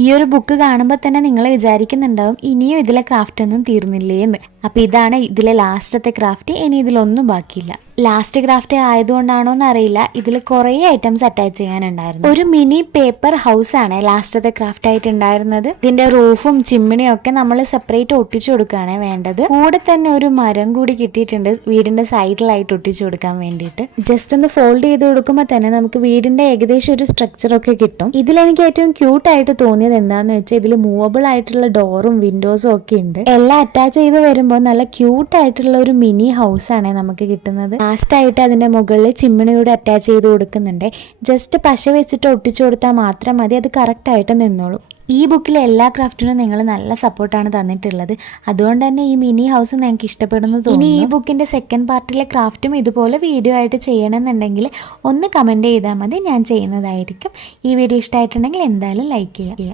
ഈ ഒരു ബുക്ക് കാണുമ്പോൾ തന്നെ നിങ്ങൾ വിചാരിക്കുന്നുണ്ടാവും ഇനിയും ഇതിലെ ക്രാഫ്റ്റ് ഒന്നും തീർന്നില്ലേ എന്ന്. അപ്പോൾ ഇതാണ് ഇതിലെ ലാസ്റ്റത്തെ ക്രാഫ്റ്റ് ഇനി ഇതിലൊന്നും ബാക്കിയില്ല. ലാസ്റ്റ് ക്രാഫ്റ്റ് ആയതുകൊണ്ടാണോ എന്നറിയില്ല ഇതിൽ കുറേ ഐറ്റംസ് അറ്റാച്ച് ചെയ്യാനുണ്ടായിരുന്നു. ഒരു മിനി പേപ്പർ ഹൗസ് ആണ് ലാസ്റ്റത്തെ ക്രാഫ്റ്റ് ആയിട്ട് ഉണ്ടായിരുന്നത് ഇതിന്റെ റൂഫും ചിമ്മിണിയും ഒക്കെ നമ്മൾ സെപ്പറേറ്റ് ഒട്ടിച്ചു കൊടുക്കുകയാണ് വേണ്ടത്. കൂടെ തന്നെ ഒരു മരം കൂടി കിട്ടിയിട്ടുണ്ട്. വീടിന്റെ സൈഡിലായിട്ട് ഒട്ടിച്ചു കൊടുക്കാൻ വേണ്ടിയിട്ട്. ജസ്റ്റ് ഒന്ന് ഫോൾഡ് ചെയ്ത് കൊടുക്കുമ്പോൾ തന്നെ നമുക്ക് വീടിന്റെ ഏകദേശം ഒരു സ്ട്രക്ചർ ഒക്കെ കിട്ടും. ഇതിൽ എനിക്ക് ഏറ്റവും ക്യൂട്ട് ആയിട്ട് തോന്നിയത് എന്താന്ന് വെച്ചാൽ ഇതിൽ മൂവബിൾ ആയിട്ടുള്ള ഡോറും വിൻഡോസും ഒക്കെ ഉണ്ട്. എല്ലാം അറ്റാച്ച് ചെയ്ത് വരുമ്പോൾ നല്ല ക്യൂട്ട് ആയിട്ടുള്ള ഒരു മിനി ഹൗസ് ആണ് നമുക്ക് കിട്ടുന്നത്. ലാസ്റ്റ് അതിന്റെ മുകളിൽ ചിമ്മിണിയോട് അറ്റാച്ച് ചെയ്ത് കൊടുക്കുന്നുണ്ട്. ജസ്റ്റ് പശ വെച്ചിട്ട് ഒട്ടിച്ചു കൊടുത്താൽ മാത്രം മതി അത് കറക്റ്റായിട്ട് നിന്നോളും. ഈ ബുക്കിലെ എല്ലാ ക്രാഫ്റ്റിനും നിങ്ങൾ നല്ല സപ്പോർട്ടാണ് തന്നിട്ടുള്ളത്. അതുകൊണ്ട് തന്നെ ഈ മിനി ഹൗസ് ഞങ്ങൾക്ക് ഇഷ്ടപ്പെടുന്നു ഇനി ഈ ബുക്കിന്റെ സെക്കൻഡ് പാർട്ടിലെ ക്രാഫ്റ്റും ഇതുപോലെ വീഡിയോ ആയിട്ട് ചെയ്യണമെന്നുണ്ടെങ്കിൽ ഒന്ന് കമന്റ് ചെയ്താൽ മതി ഞാൻ ചെയ്യുന്നതായിരിക്കും. ഈ വീഡിയോ ഇഷ്ടമായിട്ടുണ്ടെങ്കിൽ എന്തായാലും ലൈക്ക് ചെയ്യുക.